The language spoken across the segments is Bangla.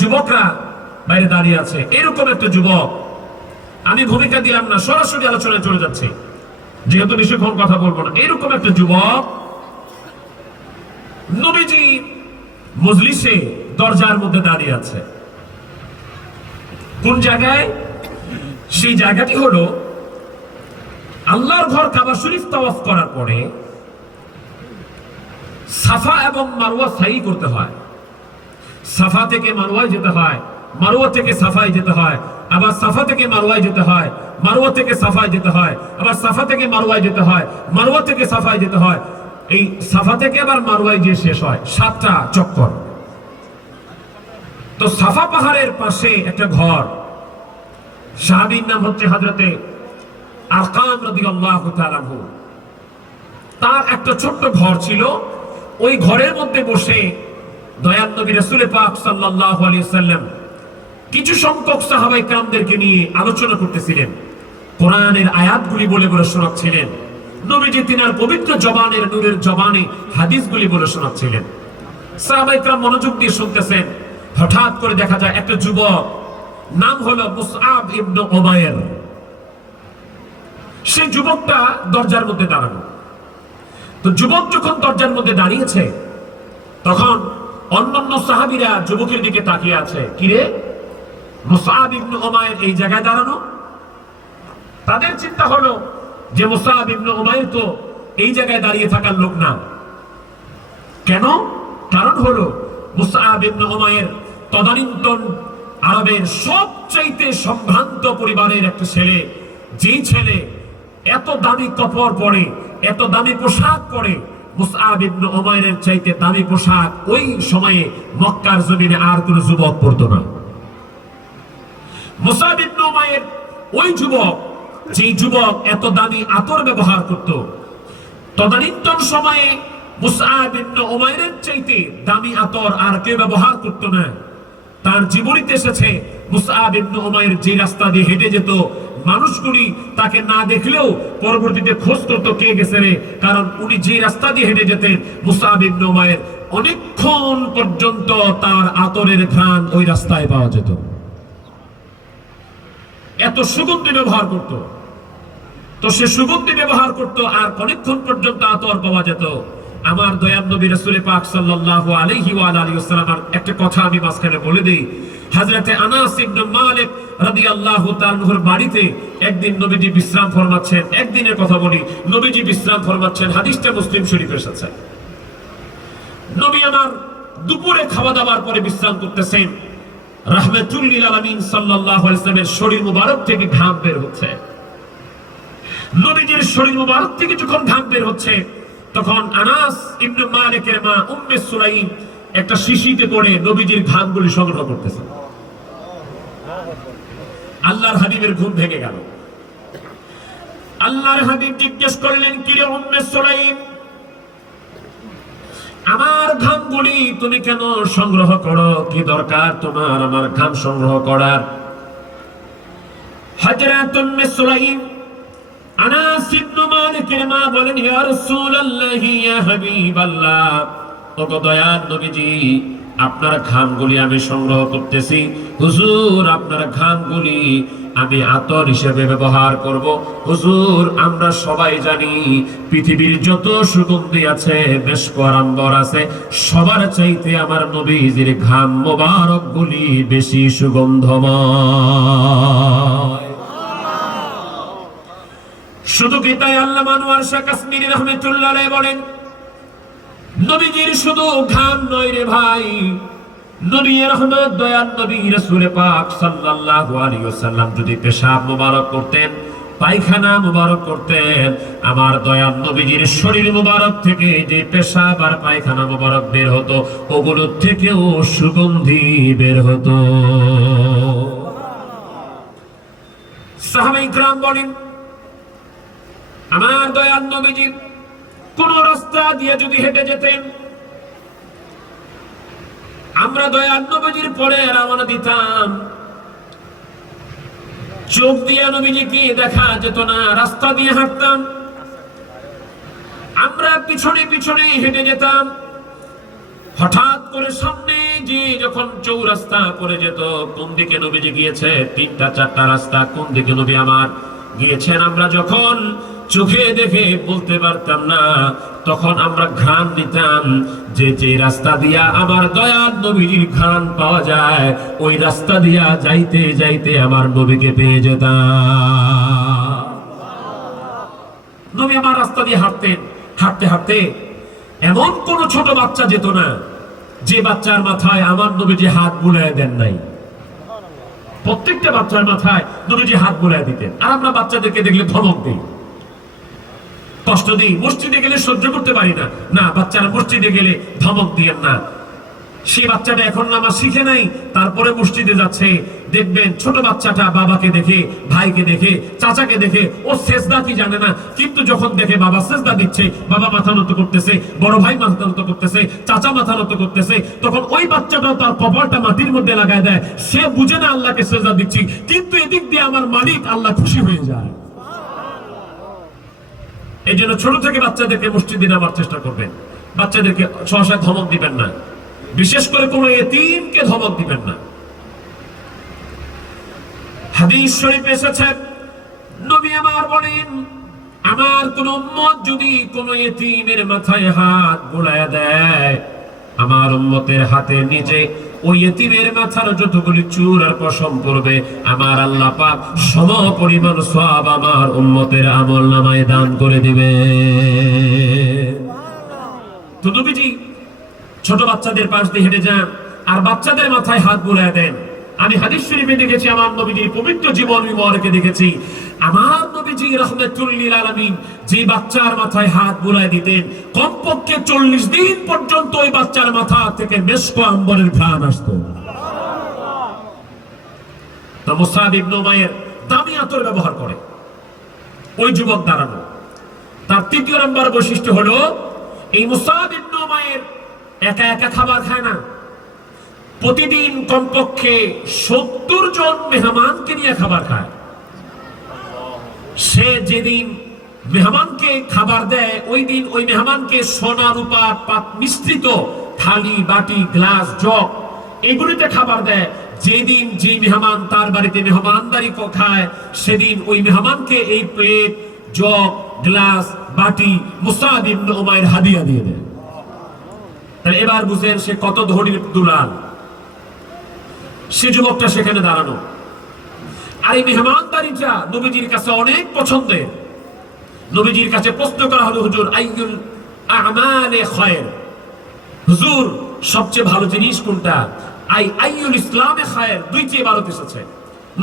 যুবকরা বাইরে দাঁড়িয়ে আছে, এরকম একটা যুবক। আমি ভূমিকা দিলাম না, সরাসরি আলোচনায় চলে যাচ্ছে, যেহেতু বেশিক্ষণ কথা বলবো না। এরকম একটা যুবক নবীজি মজলিসে দরজার মধ্যে দাঁড়িয়ে আছে। কোন জায়গায়? সেই জায়গাটি হলো আল্লাহর ঘর কাবা শরীফ তাওয়াফ করার পরে সাফা এবং মারওয়া সাই করতে হয়। সাফা থেকে মারওয়ায় যেতে হয়, মারওয়া থেকে সাফায় যেতে হয়, আবার সাফা থেকে মারওয়ায় যেতে হয়, মারওয়া থেকে সাফায় যেতে হয়, আবার সাফা থেকে মারওয়ায় যেতে হয়, মারওয়া থেকে সাফায় যেতে হয়। এই সাফা থেকে আবার মারওয়ায় যে শেষ হয় 7টা চক্কর। তো সাফা পাহাড়ের পাশে একটা ঘর, সাহাবীর নাম হচ্ছে হযরতে আরকাম রাদিয়াল্লাহু তাআলা আনহু। তার একটা ছোট্ট ঘর ছিল। ওই ঘরের মধ্যে বসে দয়াল নবী রাসূল পাক সাল্লাল্লাহু আলাইহি ওয়াসাল্লাম কিছু সংখ্যক সাহাবায়ে কেরামদেরকে নিয়ে আলোচনা করতেছিলেন, কোরআনের আয়াতগুলি বলে বলে শোনাচ্ছিলেন। নবীজি তিনার পবিত্র জবানের নূরের জবানে হাদিসগুলি বলে শোনাচ্ছিলেন। সাহাবায়ে কেরাম মনোযোগ দিয়ে শুনতেছেন। হঠাৎ করে দেখা যায় একটা যুবক, নাম হলো মুসআব ইবনে উমাইর। সেই যুবকটা দরজার মধ্যে দাঁড়ানো। তো যুবক যখন দরজার মধ্যে দাঁড়িয়েছে, তখন অন্যান্য সাহাবীরা যুবকের দিকে তাকিয়ে আছে। কিরে, মুসআব ইবনে উমাইর এই জায়গায় দাঁড়ানো? তাদের চিন্তা হলো যে মুসআব ইবনে উমাইর তো এই জায়গায় দাঁড়িয়ে থাকার লোক না। কেন? কারণ হলো মুসআব ইবনে উমাইর তদানীন্তন আরবের সবচাইতে সম্ভ্রান্ত পরিবারের একটা ছেলে। যেই ছেলে এত দামি কাপড় পরে, এত দামি পোশাক পরে, মুসআব ইবনে উমাইরের চাইতে দামি পোশাক ওই সময়ে মক্কার জমিনে আর কোন যুবক পরতো না। মুসআব ইবনে উমাইর ওই যুবক, যেই যুবক এত দামি আতর ব্যবহার করত। তদানীন্তন সময়ে মুসআব ইবনে উমাইরের চাইতে দামি আতর আর কেউ ব্যবহার করত না। তার জীবনীতে এসেছে মুসআব ইবনে উমাইর যে রাস্তা দিয়ে হেঁটে যেত, মানুষগুলি তাকে না দেখলেও পরবর্তীতে খোঁজ করত কে গেছে রে, কারণ উনি যে রাস্তা দিয়ে হেঁটে যেতেন মুসআব ইবনে উমাইর অনেকক্ষণ পর্যন্ত তার আতরের ঘ্রাণ ওই রাস্তায় পাওয়া যেত। এত সুগন্ধি ব্যবহার করত। তো সে সুগন্ধি ব্যবহার করত আর অনেকক্ষণ পর্যন্ত আতর পাওয়া যেত। আমার দয়াল নবী রাসূল পাক সাল্লাল্লাহু আলাইহি ওয়া আলিহি ওয়াসাল্লামের একটা কথা আমি মাঝখানে বলে দেই। হযরতে আনাস ইবনে মালিক রাদিয়াল্লাহু তাআলা আনহুর বাড়িতে একদিন নবীজি বিশ্রাম ফরমাচ্ছেন। একদিনের কথা বলি, নবীজি বিশ্রাম ফরমাচ্ছেন, হাদিসটা মুসলিম শরীফে এসেছে। নবী আমার দুপুরে খাওয়া দাওয়ার পরে বিশ্রাম করতেছেন। রাহমাতুল লিল আলামিন সাল্লাল্লাহু আলাইহি ওয়াসাল্লামের শরীর মুবারক থেকে ঘাম বের হচ্ছে। নবীজির শরীর মুবারক থেকে যখন ঘাম বের হচ্ছে, তখন আনাস ইবনে মালিকের মা উম্মে সুলাইম একটা শিশিতে করে নবীজির ঘামগুলি সংগ্রহ করতেছে। আল্লাহর হাবিবের ঘুম ভেঙে গেল। আল্লাহর হাবিব জিজ্ঞেস করলেন, কিরে উম্মে সুলাইম, আমার ঘামগুলি তুমি কেন সংগ্রহ করো? কি দরকার তোমার আমার ঘাম সংগ্রহ করার? হযরত উম্মে সুলাইম আনাস ইবনে মালিকের মা বলেন, ইয়া রাসূলুল্লাহ, ইয়া হাবিবাল্লাহ, ওগো দয়ার নবীজি, আপনার ঘামগুলি আমি সংগ্রহ করতেছি। হুজুর, আপনার ঘামগুলি আমি আতর হিসেবে ব্যবহার করব। হুজুর, আমরা সবাই জানি পৃথিবীর যত সুগন্ধি আছে, মেশক আর আম্বর আছে, সবার চাইতে আমার নবীজির ঘাম মোবারকগুলি বেশি সুগন্ধময়। শুধু কি তাই? আল্লামা আনোয়ার শাহ কাশ্মীরি রাহমাতুল্লাহ আলাইহি বলেন, নবীজির শুধু ঘাম নয় রে ভাই, নবী রহমত দয়াল নবী রাসূল পাক সাল্লাল্লাহু আলাইহি ওয়াসাল্লাম যদি পেশাব মোবারক করতেন, পায়খানা মোবারক করতেন, আমার দয়াল নবীজির শরীর মোবারক থেকে যে পেশাব আর পায়খানা মোবারক বের হতো, ওগুলোর থেকেও সুগন্ধি বের হতো। সাহাবায়ে কিরাম বলেন, আমার দয়াল নবীজি কোন রাস্তা দিয়ে যদি হেঁটে যেতেন, আমরা দয়াল নবীজির পরে রওনা দিতাম, চোখ দিয়ে নবীজিকে দেখা যেত না, রাস্তা দিয়ে হাঁটতাম, আমরা পিছনে পিছনে হেঁটে যেতাম। হঠাৎ করে সামনে যে যখন চৌরাস্তা পড়ে যেত, কোন দিকে নবীজি গিয়েছে, 3টা 4টা রাস্তা, কোন দিকে নবী আমার গিয়েছেন আমরা যখন চোখে দেখে বলতে পারতাম না, তখন আমরা ঘ্রাণ নিতাম যে যে রাস্তা দিয়া আমার দয়াল নবীর ঘ্রাণ পাওয়া যায়, ওই রাস্তা দিয়া যাইতে যাইতে আমার নবীকে পেয়ে যেতাম। নবী আমার রাস্তা দিয়ে হাঁটতেন, হাঁটতে হাঁটতে এমন কোন ছোট বাচ্চা যেত না যে বাচ্চার মাথায় আমার নবীজি হাত বুলায় দেন নাই। প্রত্যেকটা বাচ্চার মাথায় নবীজি হাত বুলায় দিতেন। আর আমরা বাচ্চাদেরকে দেখলে ধমক দিই, কষ্ট দিই, মসজিদে গেলে সহ্য করতে পারি না, না বাচ্চারা মসজিদে গেলে ধমক দিয়েন না। সেই বাচ্চাটা এখন নামাজ শিখে নাই, তারপরে মসজিদে যাচ্ছে, দেখবেন ছোট বাচ্চাটা বাবাকে দেখে, ভাইকে দেখে, চাচাকে দেখে ও সেজদা কি জানে না, কিন্তু যখন দেখে বাবা সেজদা দিচ্ছে, বাবা মাথা নত করতেছে, বড় ভাই মাথা নত করতেছে, চাচা মাথা নত করতেছে, তখন ওই বাচ্চাটাও তার কপালটা মাটির মধ্যে লাগায় দেয়। সে বুঝে না আল্লাহকে সেজদা দিচ্ছি, কিন্তু এদিক দিয়ে আমার মালিক আল্লাহ খুশি হয়ে যায়। এই জন্য ছোট থেকে বাচ্চাদেরকে মসজিদে নামার চেষ্টা করবেন। বাচ্চাদেরকে সহসা ধমক দিবেন না, বিশেষ করে কোন এতিমকে ধমক দিবেন না। হাদিস শরীফে এসেছে, নবী আমার বলেন, আমার কোন উম্মত যদি কোন এতিমের মাথায় হাত বুলায়া দেয়, আমার উম্মতের হাতের নিচে ওই এতিমের মাথার যতগুলি চুল আর পশম পড়বে, আমার আল্লাহ পাক সম পরিমাণ সওয়াব আমার উম্মতের আমলনামায় দান করে দিবে। তো নবীজি ছোট বাচ্চাদের পাশ দিয়ে হেঁটে যান আর বাচ্চাদের মাথায় হাত বুলায় দেন। আমি হাদিস শরীফে দেখেছি, আমার নবীজির পবিত্র জীবন মুবারকে দেখেছি, আমার নবীজি রাহমাতুল লিল আলামিন যে বাচ্চার মাথায় হাত বুলায় দিতেন, কমপক্ষে 40 দিন পর্যন্ত ওই বাচ্চার মাথা থেকে মেশক আম্বরের ঘ্রাণ আসতো। তো মুসাব ইবনে উমাইর দামি আতর ব্যবহার করে ওই যুবক দাঁড়ানো। তার 3য় নম্বর বৈশিষ্ট্য হলো, এই মুসাব ইবনে উমাইর একা একা খাবার খায় না, প্রতিদিন কমপক্ষে 70 জন মেহমানকে নিয়ে খাবার খায়। সে যেদিন মেহমানকে খাবার দেয়, ওই দিন ওই মেহমানকে সোনা রূপা পাত মিশ্রিত থালি, বাটি, গ্লাস, জগ এগুলিতে খাবার দেয়। যেদিন যে মেহমান তার বাড়িতে মেহমানদারি খায়, সেদিন ওই মেহমানকে এই প্লেট, জগ, গ্লাস, বাটি মুসাব ইবনে উমাইর হাদিয়া দিয়ে দেয়। তাহলে এবার বুঝেন সে কত ধনীর দুলাল। সে যুবকটা সেখানে দাঁড়ানো, আর এই মেহমানদারিটা নবীজির কাছে অনেক পছন্দের। নবীজির কাছে প্রশ্ন করা হলো, হুজুর আইয়ুল আমালে খায়র, হুজুর সবচেয়ে ভালো জিনিস কোনটা? আইয়ুল ইসলামে খায়র, 2টি ইবারত এসেছে।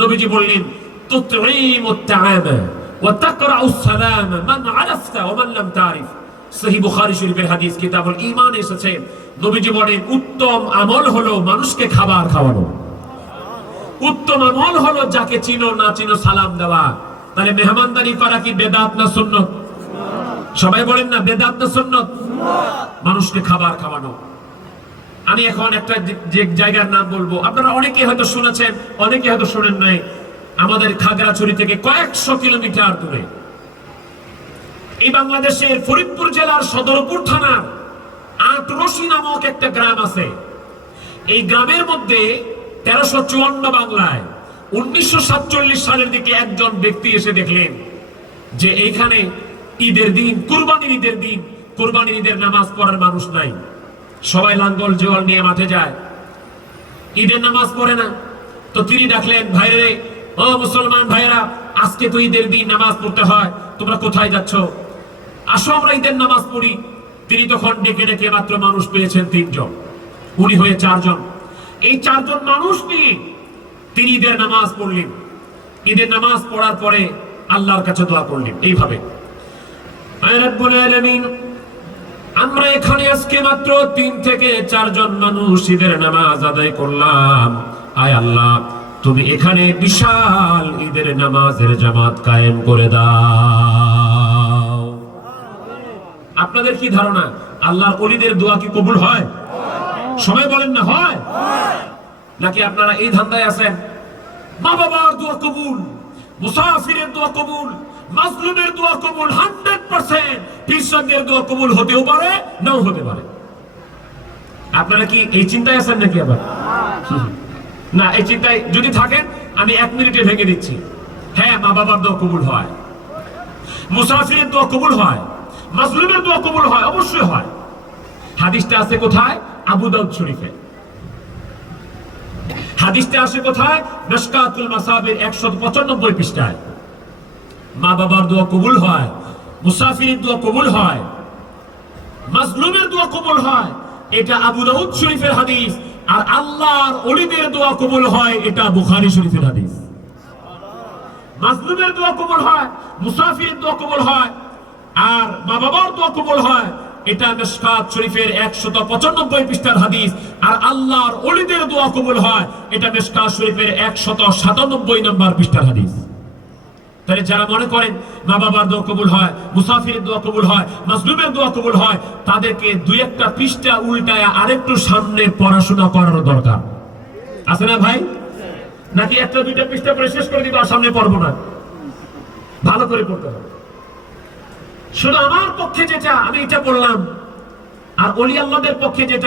নবীজি বললেন, তুতঈমুত তাআমা ওয়া তাকরাউস সালাম মান আরাফতা ওয়া মান লাম তারিফ। সহিহ বুখারী শরীফের হাদিস কিতাবুল ঈমান এসেছে, নবীজি বলেন, উত্তম আমল হলো মানুষকে খাবার খাওয়ানো। উত্তম আমল হলো যাকে চিনো না চিনো সালাম দেওয়া। তাহলে মেহমানদারি করা কি বেদাত না সুন্নত? সবাই বলেন না, বেদাত না সুন্নত? মানুষকে খাবার খাওয়ানো। আমি এখন একটা যে জায়গার নাম বলবো, আপনারা অনেকে হয়তো শুনেছেন, অনেকে হয়তো শুনেন নাই। আমাদের খাগড়াছড়ি থেকে কয়েকশো কিলোমিটার দূরে, এই বাংলাদেশের ফরিদপুর জেলার সদরপুর থানার আটরশি নামক একটা গ্রাম আছে। এই গ্রামের মধ্যে 1354 বাংলায় 1947 সালের দিকে একজন ব্যক্তি এসে দেখলেন যে এইখানে ঈদের দিন, কুরবানির ঈদের দিন, কুরবানির ঈদের নামাজ পড়ার মানুষ নাই। সবাই লাঙ্গল জোয়াল নিয়ে মাঠে যায়, ঈদের নামাজ পড়ে না। তো তিনি ডাকলেন, ভাইরে, ও মুসলমান ভাইরা, আজকে তো ঈদের দিন, নামাজ পড়তে হয়, তোমরা কোথায় যাচ্ছ? আসো আমরা ঈদের নামাজ পড়ি। তিনি তখন ডেকে ডেকে মাত্র মানুষ পেয়েছেন 3 জন, উনি হয়ে 4 জন। এই 4 জন মানুষ নিয়ে তিনি ঈদের নামাজ পড়লেন। ঈদের নামাজ পড়ার পরে আল্লাহর কাছে দোয়া করলেন এইভাবে, আয় রব্বুল আলামিন, আমরা এখানে আজকে মাত্র 3 থেকে 4 জন মানুষ ঈদের নামাজ আদায় করলাম। আয় আল্লাহ, তুমি এখানে বিশাল ঈদের নামাজের জামাত কায়েম করে দাও। আপনাদের কি ধারণা, আল্লাহর ওলিদের দোয়া কি কবুল হয়? সবাই বলেন না হয়? নাকি আপনারা এই ধান্দায় আছেন, মা বাবার দোয়া কবুল, মুসাফিরের দোয়া কবুল, মাজলুমের দোয়া কবুল, 100%, পীরসাহেবদের দোয়া কবুল হতেও পারে, নাও হতে পারে। আপনারা কি এই চিন্তায় আছেন নাকি আবার? না, এই চিন্তায় যদি থাকেন আমি 1 মিনিটে ভেঙে দিচ্ছি। হ্যাঁ, মা বাবার দোয়া কবুল হয়, মুসাফিরের দোয়া কবুল হয়, মাজলুমের দোয়া কবুল হয়, অবশ্যই হয়। হাদিসটা আছে কোথায়? আবু দাউদ শরীফে। হাদিসটা আসে কোথায়? মিশকাতুল মাসাবির 195 পৃষ্ঠায়। মা বাবার দোয়া কবুল হয়, মুসাফিরের দোয়া কবুল হয়, মাজলুমের দোয়া কবুল হয়, এটা আবু দাউদ শরীফের হাদিস। আর আল্লাহর ওলিদের দোয়া কবুল হয়, এটা বুখারী শরীফের হাদিস। মাজলুমের দোয়া কবুল হয়, মুসাফিরের দোয়া কবুল হয়, আর মা বাবার দোয়া কবুল হয়, এটা মিশকাত শরীফের 195 পৃষ্ঠার হাদিস। আর আল্লাহর ওলিদের দোয়া কবুল হয়, এটা মিশকাত শরীফের 197 নম্বর পৃষ্ঠার হাদিস। তাহলে যারা মনে করেন মা বাবার দোয়া কবুল হয়, মুসাফিরের দোয়া কবুল হয়, মাজলুমের দোয়া কবুল হয়, তাদেরকে 2-1টা পৃষ্ঠা উল্টায় আরেকটু সামনে পড়াশোনা করার দরকার আছে না ভাই? নাকি 1-2টা পৃষ্ঠা পড়ে শেষ করে দিব আর সামনে পড়বো না? ভালো করে পড়তে হবে। শুধু আমার পক্ষে যেটা আমি এটা বললাম, আর ওলি আল্লাহদের পক্ষে যেটা